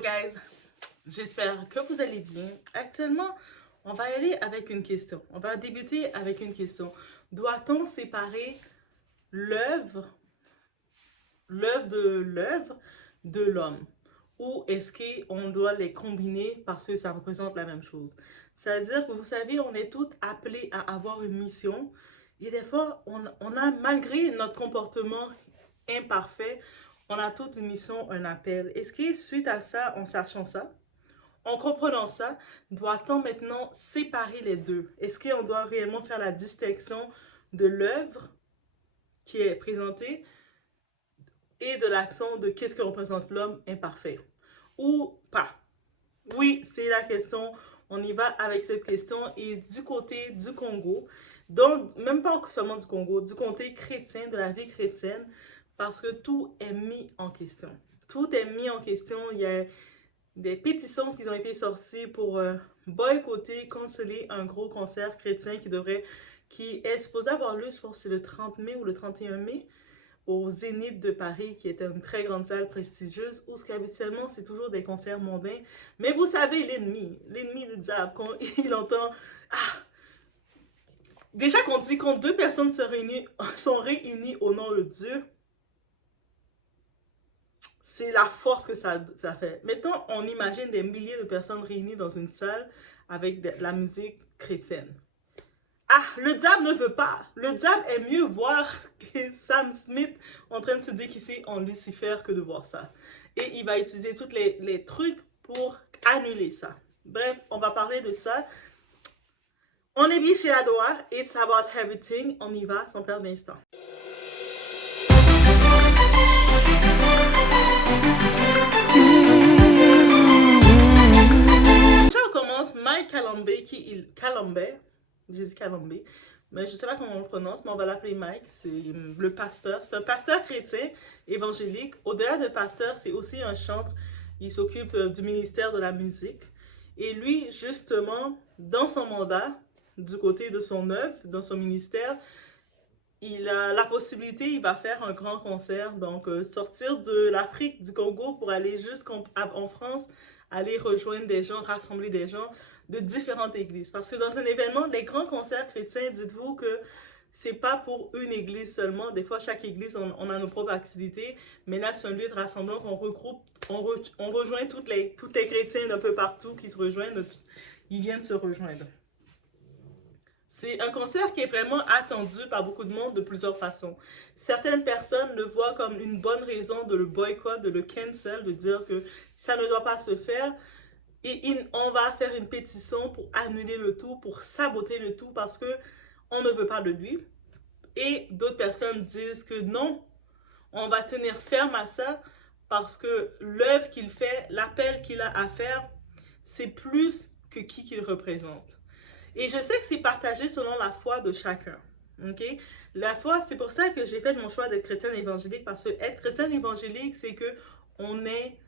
guys, j'espère que vous allez bien. Actuellement, on va y aller avec une question. On va débuter avec une question. Doit-on séparer l'œuvre de l'homme? Ou est-ce qu'on doit les combiner parce que ça représente la même chose? C'est-à-dire que vous savez, on est tous appelés à avoir une mission. Et des fois, on a, malgré notre comportement imparfait, on a toute une mission, un appel. Est-ce que suite à ça, en sachant ça, en comprenant ça, doit-on maintenant séparer les deux? Est-ce qu'on doit réellement faire la distinction de l'œuvre qui est présentée et de l'action de qu'est-ce que représente l'homme imparfait? Ou pas? Oui, c'est la question. On y va avec cette question. Et du côté du Congo, donc même pas seulement du Congo, du côté chrétien, de la vie chrétienne, parce que tout est mis en question. Tout est mis en question. Il y a des pétitions qui ont été sorties pour boycotter, canceller un gros concert chrétien qui est supposé avoir lieu, je pense que c'est le 30 mai ou le 31 mai, au Zénith de Paris, qui est une très grande salle prestigieuse, où ce qu'habituellement, c'est toujours des concerts mondains. Mais vous savez, l'ennemi du diable, quand il entend... Ah! Déjà qu'on dit quand deux personnes sont réunies au nom de Dieu, c'est la force que ça fait. Maintenant, on imagine des milliers de personnes réunies dans une salle avec de la musique chrétienne. Ah, le diable ne veut pas. Le diable est mieux voir que Sam Smith en train de se déguiser en Lucifer que de voir ça. Et il va utiliser tous les trucs pour annuler ça. Bref, on va parler de ça. On est bien chez Adoa. It's about everything. On y va sans perdre d'instant. On commence Mike Calombe, j'ai dit Calombe, mais je ne sais pas comment on le prononce, mais on va l'appeler Mike, c'est le pasteur. C'est un pasteur chrétien évangélique. Au-delà de pasteur, c'est aussi un chantre. Il s'occupe du ministère de la musique. Et lui, justement, dans son mandat, du côté de son œuvre, dans son ministère, il a la possibilité, il va faire un grand concert, donc sortir de l'Afrique, du Congo, pour aller jusqu'en France, aller rejoindre des gens, rassembler des gens de différentes églises. Parce que dans un événement, les grands concerts chrétiens, dites-vous que c'est pas pour une église seulement. Des fois, chaque église, on a nos propres activités, mais là, c'est un lieu de rassemblement qu'on regroupe, on rejoint toutes les chrétiens d'un peu partout qui se rejoignent, ils viennent se rejoindre. C'est un concert qui est vraiment attendu par beaucoup de monde de plusieurs façons. Certaines personnes le voient comme une bonne raison de le boycott, de le cancel, de dire que ça ne doit pas se faire. Et on va faire une pétition pour annuler le tout, pour saboter le tout parce que on ne veut pas de lui. Et d'autres personnes disent que non, on va tenir ferme à ça parce que l'œuvre qu'il fait, l'appel qu'il a à faire, c'est plus que qui qu'il représente. Et je sais que c'est partagé selon la foi de chacun. OK? La foi, c'est pour ça que j'ai fait mon choix d'être chrétienne évangélique, parce que être chrétienne évangélique, c'est que on est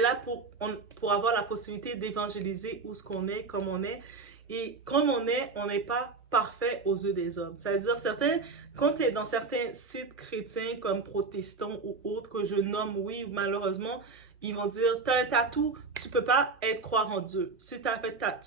là pour avoir la possibilité d'évangéliser où ce qu'on est, comme on est. Et comme on n'est pas parfait aux yeux des hommes. C'est-à-dire, quand tu es dans certains sites chrétiens comme protestants ou autres que je nomme, oui, malheureusement, ils vont dire, t'as un tatou, tu peux pas croire en Dieu. Si tu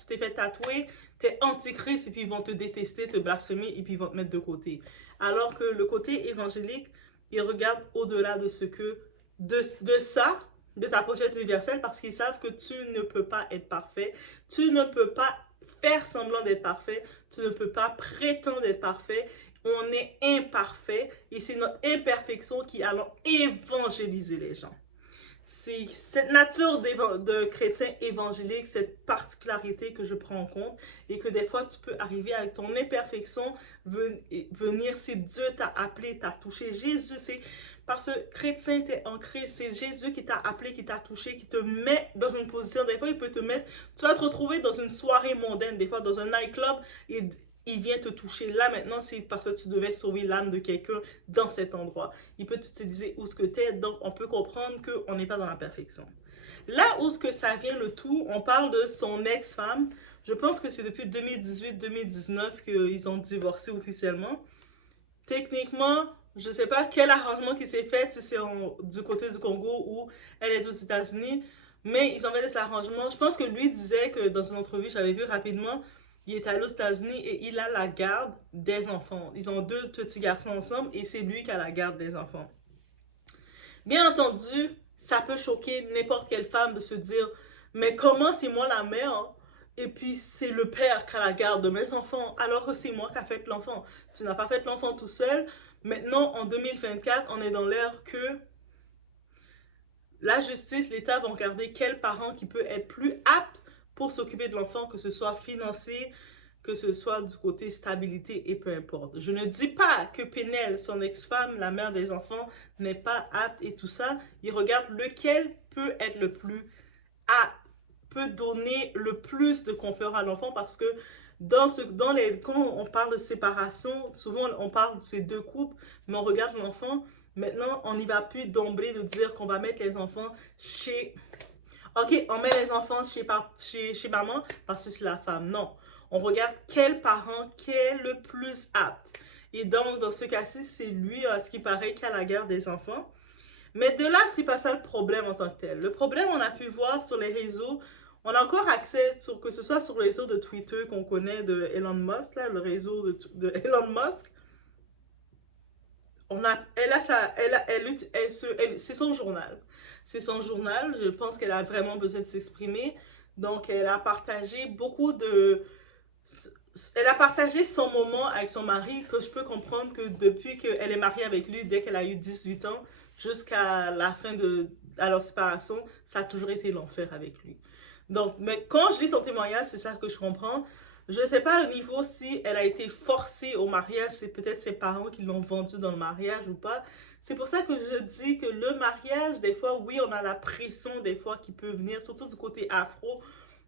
t'es fait tatouer, t'es antichrist et puis ils vont te détester, te blasphémer et puis ils vont te mettre de côté. Alors que le côté évangélique, ils regardent au-delà de ce que, de ça, de ta pochette universelle, parce qu'ils savent que tu ne peux pas être parfait, tu ne peux pas faire semblant d'être parfait, tu ne peux pas prétendre être parfait. On est imparfait et c'est notre imperfection qui allons évangéliser les gens. C'est cette nature de chrétien évangélique, cette particularité que je prends en compte et que des fois tu peux arriver avec ton imperfection, venir si Dieu t'a appelé, t'a touché. Jésus, c'est parce que chrétien, t'es en Christ, c'est Jésus qui t'a appelé, qui t'a touché, qui te met dans une position. Des fois, il peut te mettre, tu vas te retrouver dans une soirée mondaine, des fois dans un nightclub, et il vient te toucher. Là, maintenant, c'est parce que tu devais sauver l'âme de quelqu'un dans cet endroit. Il peut t'utiliser où ce que tu es, donc on peut comprendre qu'on n'est pas dans la perfection. Là où ce que ça vient le tout, on parle de son ex-femme. Je pense que c'est depuis 2018-2019 qu'ils ont divorcé officiellement. Techniquement, Je ne sais pas quel arrangement qui s'est fait, si c'est du côté du Congo ou elle est aux États-Unis, mais ils ont fait des arrangements. Je pense que lui disait que dans une entrevue, j'avais vu rapidement, il est allé aux États-Unis et il a la garde des enfants. Ils ont deux petits garçons ensemble et c'est lui qui a la garde des enfants. Bien entendu, ça peut choquer n'importe quelle femme de se dire, mais comment c'est moi la mère et puis c'est le père qui a la garde de mes enfants alors que c'est moi qui a fait l'enfant. Tu n'as pas fait l'enfant tout seul. Maintenant, en 2024, on est dans l'ère que la justice, l'État vont regarder quel parent qui peut être plus apte pour s'occuper de l'enfant, que ce soit financier, que ce soit du côté stabilité et peu importe. Je ne dis pas que Pénel, son ex-femme, la mère des enfants, n'est pas apte et tout ça. Ils regardent lequel peut être le plus apte, peut donner le plus de confort à l'enfant parce que quand on parle de séparation, souvent on parle de ces deux couples, mais on regarde l'enfant. Maintenant, on n'y va plus d'emblée de dire qu'on va mettre les enfants chez... Ok, on met les enfants chez maman parce que c'est la femme. Non. On regarde quel parent qui est le plus apte. Et donc, dans ce cas-ci, c'est lui, à ce qui paraît, qui a la garde des enfants. Mais de là, c'est pas ça le problème en tant que tel. Le problème, on a pu voir sur les réseaux, on a encore accès, que ce soit sur le réseau de Twitter qu'on connaît de Elon Musk, là, le réseau de Elon Musk, c'est son journal. C'est son journal. Je pense qu'elle a vraiment besoin de s'exprimer. Donc, elle a partagé elle a partagé son moment avec son mari, que je peux comprendre que depuis qu'elle est mariée avec lui, dès qu'elle a eu 18 ans, jusqu'à la fin à leur séparation, ça a toujours été l'enfer avec lui. Donc, mais quand je lis son témoignage, c'est ça que je comprends. Je ne sais pas au niveau si elle a été forcée au mariage, c'est peut-être ses parents qui l'ont vendue dans le mariage ou pas. C'est pour ça que je dis que le mariage, des fois, oui, on a la pression des fois qui peut venir, surtout du côté afro,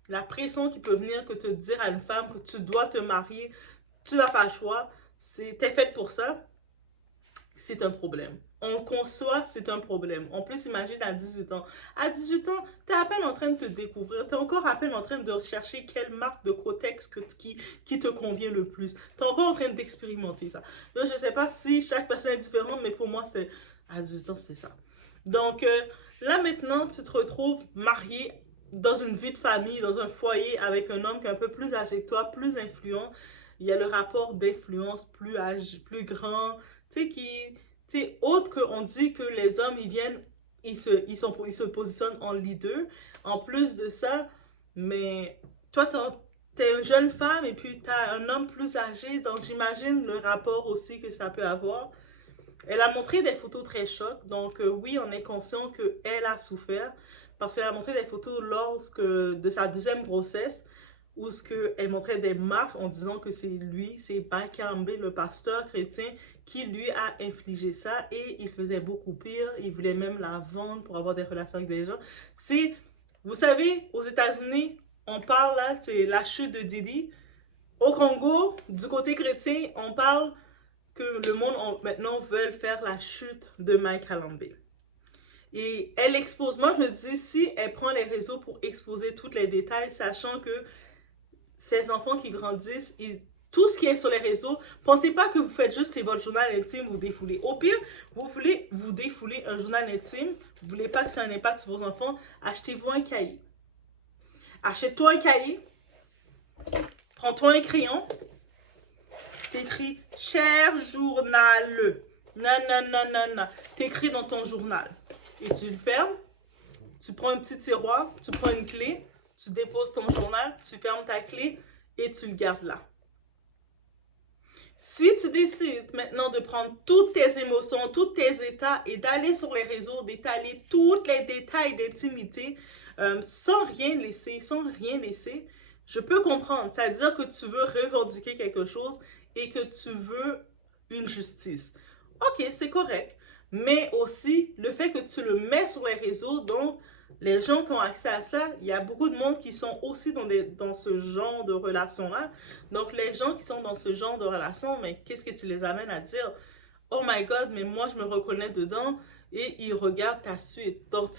la pression qui peut venir que te dire à une femme que tu dois te marier, tu n'as pas le choix, t'es faite pour ça, c'est un problème. On le conçoit, c'est un problème. En plus, imagine à 18 ans. À 18 ans, tu es à peine en train de te découvrir. Tu es encore à peine en train de chercher quelle marque de Kotex qui te convient le plus. Tu es encore en train d'expérimenter ça. Donc, je ne sais pas si chaque personne est différente, mais pour moi, à 18 ans, c'est ça. Donc, là, maintenant, tu te retrouves marié dans une vie de famille, dans un foyer avec un homme qui est un peu plus âgé que toi, plus influent. Il y a le rapport d'influence plus grand, tu sais, autre qu'on dit que les hommes, ils viennent, ils se positionnent en leader. En plus de ça, mais toi, t'es une jeune femme et puis t'as un homme plus âgé, donc j'imagine le rapport aussi que ça peut avoir. Elle a montré des photos très chocs, donc oui, on est conscient qu'elle a souffert, parce qu'elle a montré des photos de sa deuxième grossesse, où elle montrait des marques en disant que c'est lui, c'est Mike Calambé, le pasteur chrétien, qui lui a infligé ça, et il faisait beaucoup pire, il voulait même la vendre pour avoir des relations avec des gens. Vous savez, aux États-Unis, on parle là, c'est la chute de Diddy. Au Congo, du côté chrétien, on parle que le monde maintenant veut faire la chute de Mike Calambé. Et elle expose, moi je me dis, si elle prend les réseaux pour exposer tous les détails, sachant que ces enfants qui grandissent, tout ce qui est sur les réseaux, pensez pas que vous faites juste votre journal intime, vous défoulez. Au pire, vous voulez vous défouler un journal intime, vous voulez pas que ça ait un impact sur vos enfants, achetez-vous un cahier. Achète-toi un cahier, prends-toi un crayon, t'écris « Cher journal ». Non, non, non, non, non. T'écris dans ton journal. Et tu le fermes, tu prends un petit tiroir, tu prends une clé, tu déposes ton journal, tu fermes ta clé et tu le gardes là. Si tu décides maintenant de prendre toutes tes émotions, tous tes états et d'aller sur les réseaux, d'étaler tous les détails d'intimité sans rien laisser, je peux comprendre. C'est-à-dire que tu veux revendiquer quelque chose et que tu veux une justice. Ok, c'est correct. Mais aussi, le fait que tu le mets sur les réseaux, donc les gens qui ont accès à ça, il y a beaucoup de monde qui sont aussi dans ce genre de relation-là. Donc, les gens qui sont dans ce genre de relation, mais qu'est-ce que tu les amènes à dire? Oh my God, mais moi, je me reconnais dedans. Et ils regardent ta suite. Donc,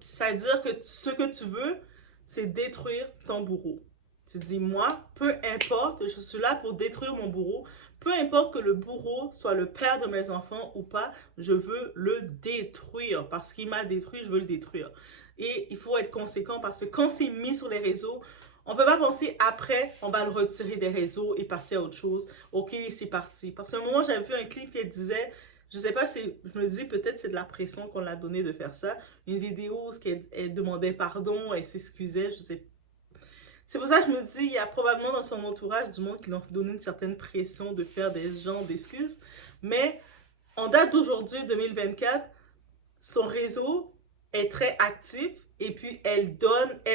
c'est-à-dire que ce que tu veux, c'est détruire ton bourreau. Tu dis, moi, peu importe, je suis là pour détruire mon bourreau, peu importe que le bourreau soit le père de mes enfants ou pas, je veux le détruire. Parce qu'il m'a détruit, je veux le détruire. Et il faut être conséquent parce que quand c'est mis sur les réseaux, on ne peut pas penser après, on va le retirer des réseaux et passer à autre chose. Ok, c'est parti. Parce qu'à un moment, j'avais vu un clip qui disait, je sais pas si, je me dis peut-être c'est de la pression qu'on l'a donné de faire ça. Une vidéo où elle demandait pardon, elle s'excusait, je sais. C'est pour ça que je me dis, il y a probablement dans son entourage du monde qui lui ont donné une certaine pression de faire des genres d'excuses. Mais en date d'aujourd'hui, 2024, son réseau est très actif et puis elle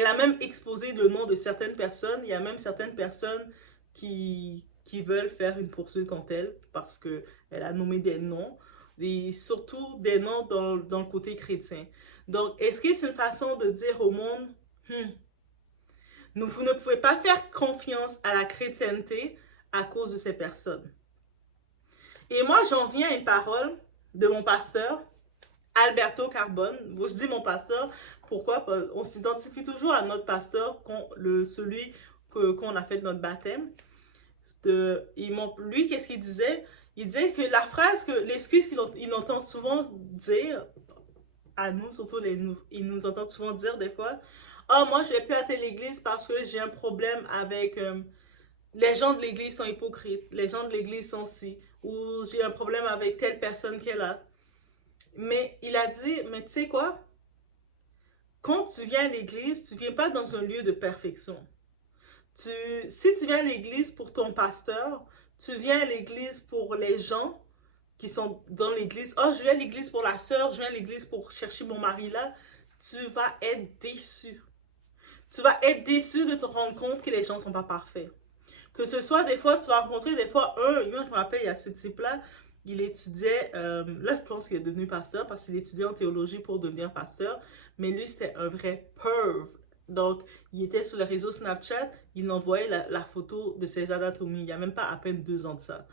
a même exposé le nom de certaines personnes. Il y a même certaines personnes qui veulent faire une poursuite contre elle parce qu'elle a nommé des noms et surtout des noms dans le côté chrétien. Donc, est-ce que c'est une façon de dire au monde, vous ne pouvez pas faire confiance à la chrétienté à cause de ces personnes? Et moi, j'en viens à une parole de mon pasteur, Alberto Carbone. Je dis mon pasteur, pourquoi? On s'identifie toujours à notre pasteur, celui qu'on a fait notre baptême. Lui, qu'est-ce qu'il disait? Il disait que la phrase, l'excuse qu'il entend souvent dire, à nous, surtout il nous entend souvent dire des fois, oh, moi, je vais plus à telle église parce que j'ai un problème avec... les gens de l'église sont hypocrites, les gens de l'église sont ci, ou j'ai un problème avec telle personne qui est là. Mais il a dit, mais tu sais quoi? Quand tu viens à l'église, tu viens pas dans un lieu de perfection. Si tu viens à l'église pour ton pasteur, tu viens à l'église pour les gens qui sont dans l'église. Oh, je viens à l'église pour la sœur, je viens à l'église pour chercher mon mari là. Tu vas être déçu. Tu vas être déçu de te rendre compte que les gens ne sont pas parfaits. Que ce soit des fois, tu vas rencontrer des fois moi je me rappelle, il y a ce type-là, il étudiait, là je pense qu'il est devenu pasteur parce qu'il étudiait en théologie pour devenir pasteur, mais lui c'était un vrai perv. Donc, il était sur le réseau Snapchat, il envoyait la photo de ses anatomies, il n'y a même pas à peine 2 ans de ça.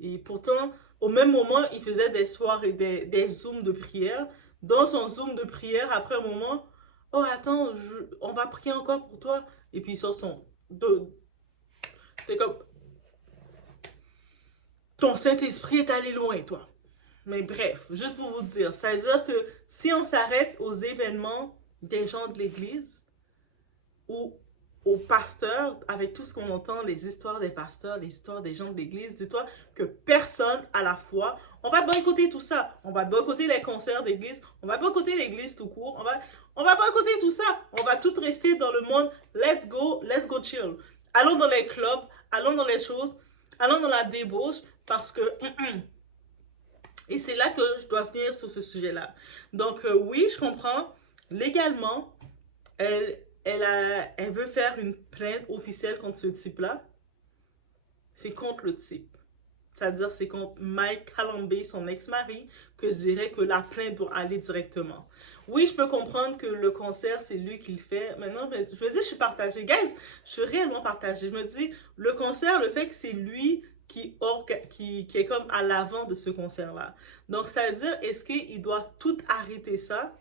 Et pourtant, au même moment, il faisait des soirs et des zooms de prière. Dans son zoom de prière, après un moment, oh attends, on va prier encore pour toi. Et puis il sort c'est comme, ton Saint-Esprit est allé loin, toi. Mais bref, juste pour vous dire, ça veut dire que si on s'arrête aux événements des gens de l'Église ou aux pasteurs, avec tout ce qu'on entend, les histoires des pasteurs, les histoires des gens de l'Église, dis-toi que personne à la fois, on va boycotter tout ça. On va boycotter les concerts d'Église, on va boycotter l'Église tout court, on va boycotter tout ça. On va tout rester dans le monde, let's go chill. Allons dans les clubs, allons dans les choses, allons dans la débauche, parce que... Et c'est là que je dois venir sur ce sujet-là. Donc, oui, je comprends. Légalement, elle veut faire une plainte officielle contre ce type-là. C'est contre le type. C'est-à-dire, c'est contre Mike Callombe, son ex-mari, que je dirais que la plainte doit aller directement. Oui, je peux comprendre que le concert, c'est lui qui le fait. Maintenant, je me dis, je suis partagée. Guys, je suis réellement partagée. Je me dis, le concert, le fait que c'est lui qui est comme à l'avant de ce concert-là. Donc, ça veut dire, est-ce qu'il doit tout arrêter ça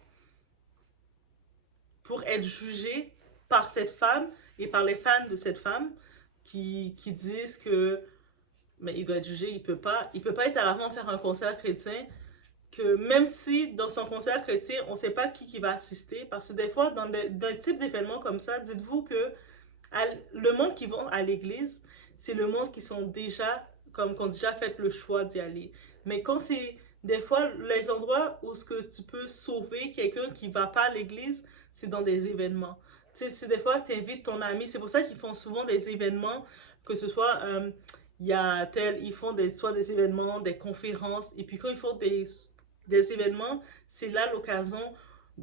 pour être jugé par cette femme et par les fans de cette femme qui disent que mais il doit être jugé, il peut pas être à l'avant faire un concert chrétien, que même si dans son concert chrétien, on ne sait pas qui va assister, parce que des fois, dans des types d'événements comme ça, dites-vous que le monde qui va à l'église, c'est le monde qui ont déjà fait le choix d'y aller. Mais quand c'est des fois les endroits où ce que tu peux sauver quelqu'un qui va pas à l'église, c'est dans des événements. Tu sais, des fois, tu invites ton ami, c'est pour ça qu'ils font souvent des événements, que ce soit... ils font soit des événements, des conférences, et puis quand ils font des événements, c'est là l'occasion,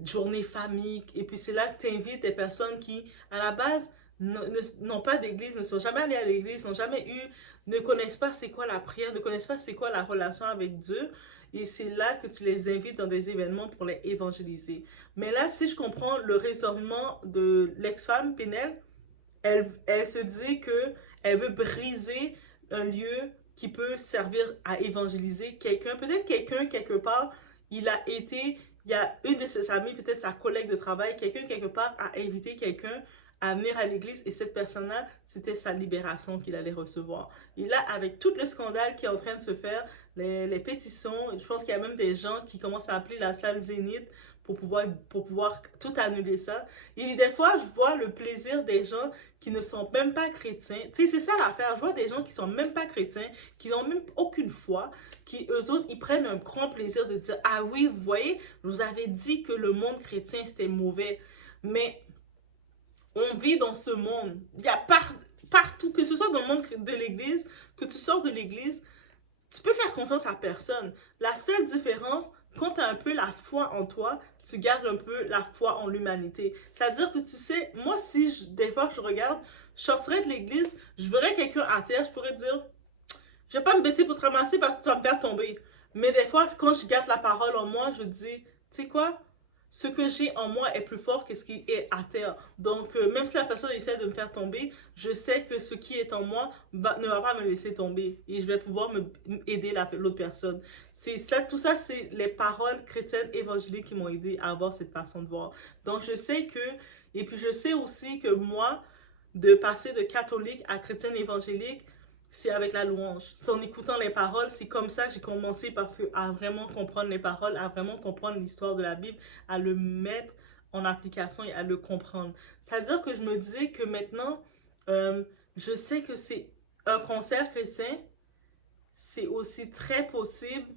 journée famille, et puis c'est là que tu invites des personnes qui, à la base, n'ont pas d'église, ne sont jamais allées à l'église, ne connaissent pas c'est quoi la prière, ne connaissent pas c'est quoi la relation avec Dieu, et c'est là que tu les invites dans des événements pour les évangéliser. Mais là, si je comprends le raisonnement de l'ex-femme, Pénel, elle se dit que elle veut briser un lieu qui peut servir à évangéliser quelqu'un. Peut-être quelqu'un, quelque part, il y a une de ses amies, peut-être sa collègue de travail, quelqu'un, quelque part, a invité quelqu'un à venir à l'église et cette personne-là, c'était sa libération qu'il allait recevoir. Et là, avec tout le scandale qui est en train de se faire, les pétitions, je pense qu'il y a même des gens qui commencent à appeler la salle Zénith pour pouvoir tout annuler ça. Et des fois, je vois le plaisir des gens qui ne sont même pas chrétiens. Tu sais, c'est ça l'affaire. Je vois des gens qui sont même pas chrétiens, qui n'ont même aucune foi, qui, eux autres, ils prennent un grand plaisir de dire, ah oui, vous voyez, je vous avais dit que le monde chrétien, c'était mauvais. Mais on vit dans ce monde. Il y a partout, que ce soit dans le monde de l'Église, que tu sors de l'Église, tu peux faire confiance à personne. La seule différence, quand tu as un peu la foi en toi, tu gardes un peu la foi en l'humanité. C'est-à-dire que tu sais, moi, si des fois je regarde, je sortirais de l'église, je verrais quelqu'un à terre, je pourrais dire, je vais pas me baisser pour te ramasser parce que tu vas me faire tomber. Mais des fois, quand je garde la parole en moi, je dis, tu sais quoi? Ce que j'ai en moi est plus fort que ce qui est à terre. Donc, même si la personne essaie de me faire tomber, je sais que ce qui est en moi ne va pas me laisser tomber. Et je vais pouvoir aider l'autre personne. C'est ça, tout ça, c'est les paroles chrétiennes évangéliques qui m'ont aidé à avoir cette façon de voir. Donc, je sais que, et puis je sais aussi que moi, de passer de catholique à chrétienne évangélique, c'est avec la louange. C'est en écoutant les paroles, c'est comme ça que j'ai commencé à vraiment comprendre les paroles, à vraiment comprendre l'histoire de la Bible, à le mettre en application et à le comprendre. C'est-à-dire que je me disais que maintenant, je sais que c'est un concert chrétien, c'est aussi très possible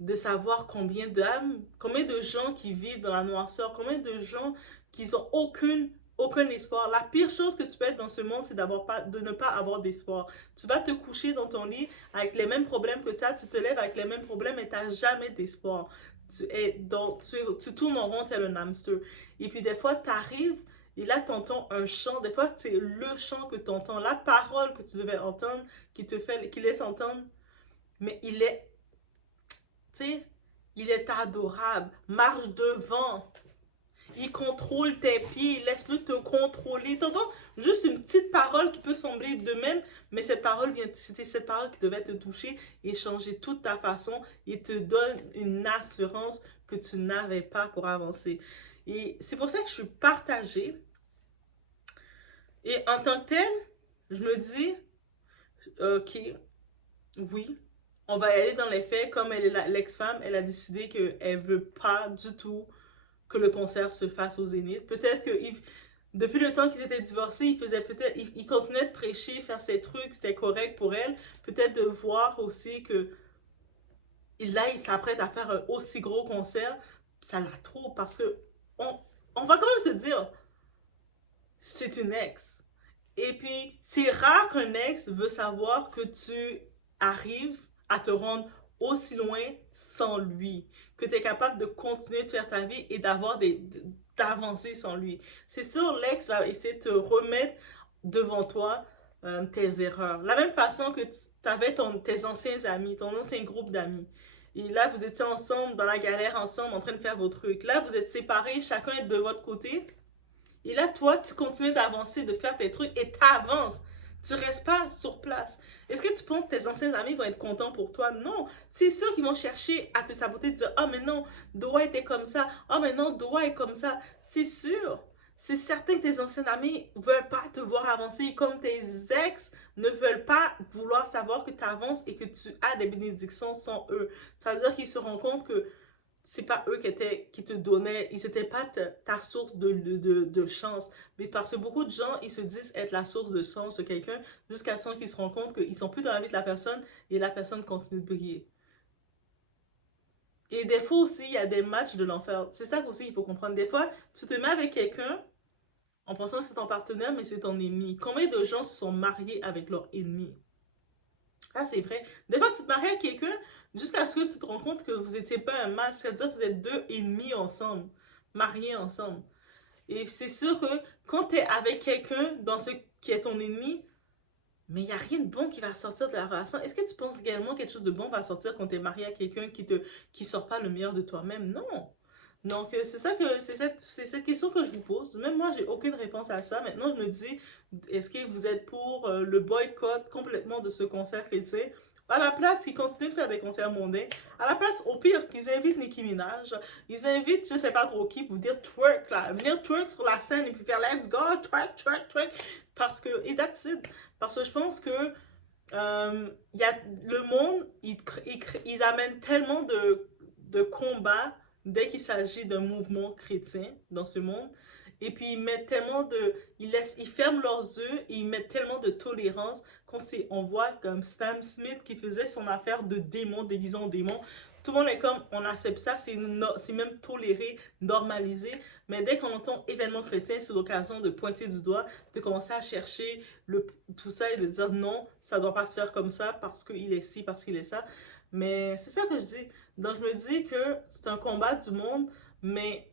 de savoir combien d'âmes, combien de gens qui vivent dans la noirceur, combien de gens qui n'ont aucun espoir. La pire chose que tu peux être dans ce monde, c'est de ne pas avoir d'espoir. Tu vas te coucher dans ton lit avec les mêmes problèmes que tu as, tu te lèves avec les mêmes problèmes et tu n'as jamais d'espoir. Tu tournes en rond tel un hamster. Et puis des fois, tu arrives et là, tu entends un chant. Des fois, c'est le chant que tu entends, la parole que tu devais entendre, qui laisse entendre. Mais tu sais, il est adorable. Marche devant. Il contrôle tes pieds, laisse-le te contrôler. T'entends? Juste une petite parole qui peut sembler de même, mais c'était cette parole qui devait te toucher et changer toute ta façon et te donne une assurance que tu n'avais pas pour avancer. Et c'est pour ça que je suis partagée. Et en tant que telle, je me dis, ok, oui, on va y aller dans les faits. Comme elle est l'ex-femme, elle a décidé qu'elle ne veut pas du tout que le concert se fasse au Zénith. Peut-être que depuis le temps qu'ils étaient divorcés, il continuait de prêcher, faire ses trucs, c'était correct pour elle. Peut-être de voir aussi que là, il s'apprête à faire un aussi gros concert, ça la trouble parce que on va quand même se dire, c'est une ex. Et puis, c'est rare qu'un ex veut savoir que tu arrives à te rendre aussi loin sans lui, que tu es capable de continuer de faire ta vie et d'avancer sans lui. C'est sûr, l'ex va essayer de te remettre devant toi tes erreurs. La même façon que tu avais tes anciens amis, ton ancien groupe d'amis. Et là, vous étiez ensemble, dans la galère, ensemble, en train de faire vos trucs. Là, vous êtes séparés, chacun est de votre côté. Et là, toi, tu continues d'avancer, de faire tes trucs et t'avances. Tu restes pas sur place. Est-ce que tu penses que tes anciens amis vont être contents pour toi? Non. C'est sûr qu'ils vont chercher à te saboter, de dire, ah, mais non, Doa était comme ça. Ah, mais non, Doa est comme ça. C'est sûr. C'est certain que tes anciens amis ne veulent pas te voir avancer, comme tes ex ne veulent pas vouloir savoir que tu avances et que tu as des bénédictions sans eux. C'est-à-dire qu'ils se rendent compte que c'est pas eux qui te donnaient, ils n'étaient pas ta source de chance. Mais parce que beaucoup de gens, ils se disent être la source de chance de quelqu'un jusqu'à ce qu'ils se rendent compte qu'ils sont plus dans la vie de la personne et la personne continue de briller. Et des fois aussi, il y a des matchs de l'enfer. C'est ça aussi il faut comprendre. Des fois, tu te mets avec quelqu'un en pensant que c'est ton partenaire, mais c'est ton ennemi. Combien de gens se sont mariés avec leur ennemi? Ah, c'est vrai. Des fois, tu te maries avec quelqu'un jusqu'à ce que tu te rends compte que vous n'étiez pas un match. C'est-à-dire que vous êtes deux ennemis ensemble, mariés ensemble. Et c'est sûr que quand tu es avec quelqu'un dans ce qui est ton ennemi, mais il n'y a rien de bon qui va sortir de la relation. Est-ce que tu penses également quelque chose de bon va sortir quand tu es marié à quelqu'un qui sort pas le meilleur de toi-même? Non. Donc, c'est cette question que je vous pose. Même moi, j'ai aucune réponse à ça. Maintenant, je me dis, est-ce que vous êtes pour le boycott complètement de ce concert chrétien À la place qu'ils continuent de faire des concerts mondains, à la place, au pire, qu'ils invitent Nicki Minaj, ils invitent je sais pas trop qui pour dire twerk là, venir twerk sur la scène et puis faire let's go, twerk, twerk, twerk. Parce que, et that's it. Parce que je pense que y a, le monde, ils amènent tellement de combats dès qu'il s'agit d'un mouvement chrétien dans ce monde. Et puis ils mettent tellement de... Ils ferment leurs yeux et ils mettent tellement de tolérance on voit comme Sam Smith qui faisait son affaire de démon, déguisé en démon. Tout le monde est comme, on accepte ça, c'est même toléré, normalisé. Mais dès qu'on entend événement chrétien, c'est l'occasion de pointer du doigt, de commencer à chercher tout ça et de dire non, ça ne doit pas se faire comme ça parce qu'il est ci, parce qu'il est ça. Mais c'est ça que je dis. Donc je me dis que c'est un combat du monde, mais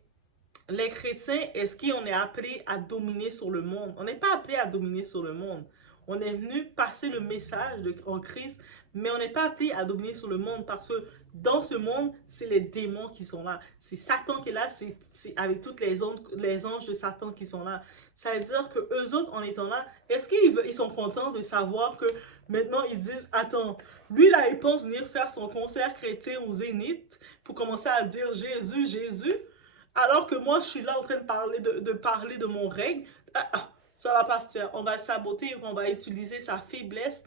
les chrétiens, est-ce qu'on est appelé à dominer sur le monde? On n'est pas appelé à dominer sur le monde. On est venu passer le message en Christ, mais on n'est pas appelé à dominer sur le monde parce que dans ce monde, c'est les démons qui sont là. C'est Satan qui est là, c'est avec toutes les anges de Satan qui sont là. Ça veut dire que eux autres, en étant là, est-ce qu'ils sont contents de savoir que maintenant ils disent, attends, lui là, il pense venir faire son concert chrétien au Zénith pour commencer à dire Jésus, Jésus, alors que moi, je suis là en train de parler de mon règne. Ça va pas se faire. On va saboter, on va utiliser sa faiblesse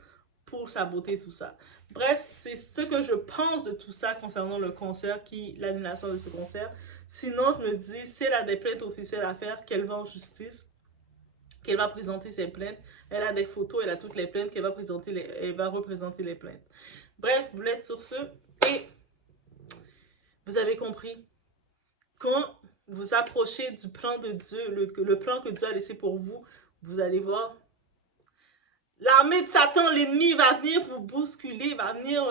pour saboter tout ça. Bref, c'est ce que je pense de tout ça concernant le concert, l'annulation de ce concert. Sinon, je me dis, si elle a des plaintes officielles à faire, qu'elle va en justice, qu'elle va présenter ses plaintes. Elle a des photos, elle a toutes les plaintes, qu'elle va elle va représenter les plaintes. Bref, vous l'êtes sur ce. Et vous avez compris. Quand vous approchez du plan de Dieu, le plan que Dieu a laissé pour vous, vous allez voir, l'armée de Satan, l'ennemi va venir vous bousculer, va venir,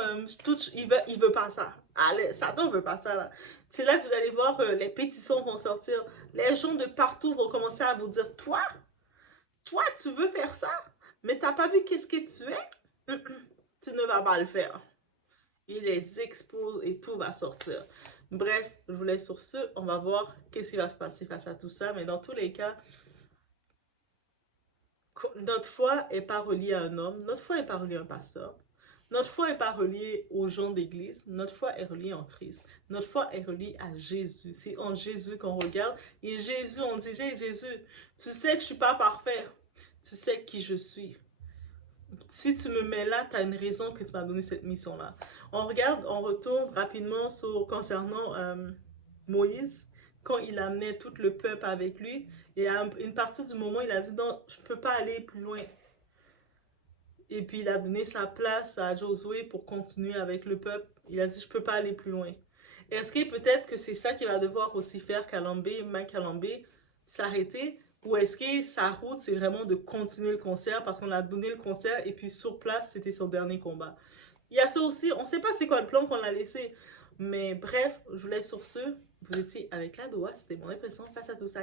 il veut pas ça. Allez, Satan veut pas ça là. C'est là que vous allez voir, les pétitions vont sortir. Les gens de partout vont commencer à vous dire, toi, tu veux faire ça, mais t'as pas vu qu'est-ce que tu es? Tu ne vas pas le faire. Il les expose et tout va sortir. Bref, je vous laisse sur ce. On va voir qu'est-ce qui va se passer face à tout ça. Mais dans tous les cas, notre foi n'est pas reliée à un homme. Notre foi n'est pas reliée à un pasteur. Notre foi n'est pas reliée aux gens d'église. Notre foi est reliée en Christ. Notre foi est reliée à Jésus. C'est en Jésus qu'on regarde. Et Jésus, on dit, Jésus, tu sais que je ne suis pas parfait. Tu sais qui je suis. Si tu me mets là, tu as une raison que tu m'as donné cette mission-là. On retourne rapidement concernant Moïse, quand il amenait tout le peuple avec lui. Et à une partie du moment, il a dit, non, je ne peux pas aller plus loin. Et puis, il a donné sa place à Josué pour continuer avec le peuple. Il a dit, je ne peux pas aller plus loin. Est-ce que peut-être que c'est ça qu'il va devoir aussi faire Mike Kalambé, s'arrêter? Ou est-ce que sa route, c'est vraiment de continuer le concert parce qu'on a donné le concert et puis sur place, c'était son dernier combat. Il y a ça aussi, on ne sait pas c'est quoi le plan qu'on a laissé. Mais bref, je vous laisse sur ce. Vous étiez avec la Doua, c'était mon impression face à tout ça.